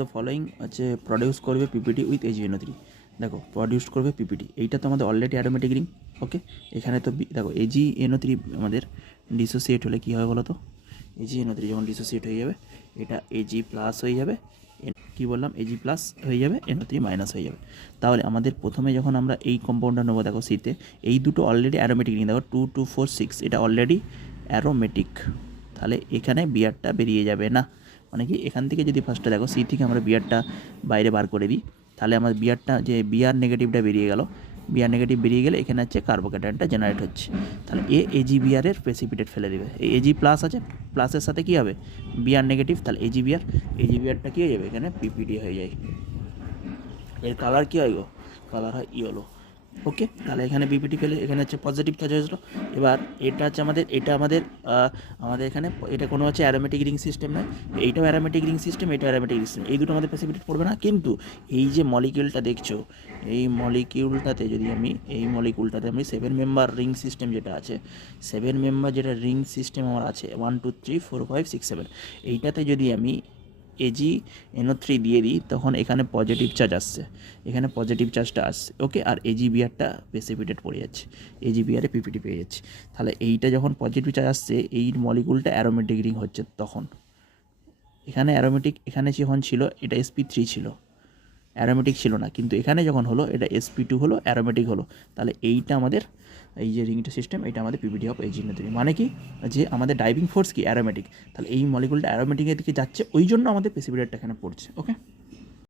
The following হচ্ছে produce করবে PPT with AgNO3। দেখো প্রডিউস করবে পিপিটি, এইটা তো আমাদের অলরেডি অ্যারোমেটিক রিং। ওকে, এখানে তো দেখো AgNO3 আমাদের ডিসোসিয়েট হলে কী হবে বলো তো, AgNO3 যখন ডিসোসিয়েট হয়ে যাবে এটা Ag প্লাস হয়ে যাবে, কী বললাম, Ag প্লাস হয়ে যাবে, NO3 মাইনাস হয়ে যাবে। তাহলে আমাদের প্রথমে যখন আমরা এই কম্পাউন্ডটা নেবো, দেখো সিতে এই দুটো অলরেডি অ্যারোমেটিক রিং, দেখো 2 2 4 6 এটা অলরেডি অ্যারোমেটিক, তাহলে এখানে বিয়ারটা বেরিয়ে যাবে না। মানে কি, এখান থেকে যদি ফার্স্টে দেখো সি থেকে আমরা বিয়ারটা বাইরে বার করে দিই, তাহলে আমার বিয়ারটা যে বিআর নেগেটিভটা বেরিয়ে গেল, বিআর নেগেটিভ বেরিয়ে গেলে এখানে হচ্ছে কার্বোক্যাটায়নটা জেনারেট হচ্ছে, তাহলে AgBr-এর প্রেসিপিটেট ফেলে দেবে। এই Ag প্লাস আছে, প্লাসের সাথে কী হবে, বিআর নেগেটিভ, তাহলে AgBr-টা কী হয়ে যাবে, এখানে পিপিডি হয়ে যায়। এর কালার কী হয় গো, কালার হয় ইয়েলো। ওকে, তাহলে এখানে বিপিটি পেলে এখানে হচ্ছে পজিটিভ কাজ হয়েছিল। এবার এটা হচ্ছে আমাদের, এটা আমাদের এখানে এটা কোনো হচ্ছে অ্যারোমেটিক রিং সিস্টেম নয়, এইটাও অ্যারোমেটিক রিং সিস্টেম, এইটাও অ্যারোমেটিক রিং সিস্টেম, এই দুটো আমাদের প্রেসিপিটেট পড়বে না। কিন্তু এই যে মলিকিউলটা দেখছো, এই মলিকিউলটাতে যদি আমি আমি 7 মেম্বার রিং সিস্টেম যেটা আছে, 7 মেম্বার যেটা রিং সিস্টেম আমার আছে 1 2 3 4 5 6 7, এইটাতে যদি আমি AgNO3 দিয়ে দিই, তখন এখানে পজিটিভ চার্জ আসছে, এখানে পজিটিভ চার্জটা আসছে। ওকে, আর AgBr-টা প্রেসিপিটেট পড়ে যাচ্ছে, AgBr-এ পিপিটি পেয়ে যাচ্ছে। তাহলে এইটা যখন পজিটিভ চার্জ আসছে, এই মলিকুলটা অ্যারোমেটিক রিং হচ্ছে তখন। এখানে অ্যারোমেটিক, এখানে যখন ছিল এটা sp3 ছিল, অ্যারোমেটিক ছিল না, কিন্তু এখানে যখন হলো এটা sp2 হলো, অ্যারোমেটিক হলো। তাহলে এইটা আমাদের এই যে রিংটা সিস্টেম, এটা আমাদের পিপিটি অফ AgNO3। মানে কি, যে আমাদের ড্রাইভিং ফোর্স কি অ্যারোমেটিক, তাহলে এই মলিকুলটা অ্যারোমেটিকের দিকে যাচ্ছে, ওই জন্য আমাদের প্রেসিপিটেটটা এখানে পড়ছে। ওকে।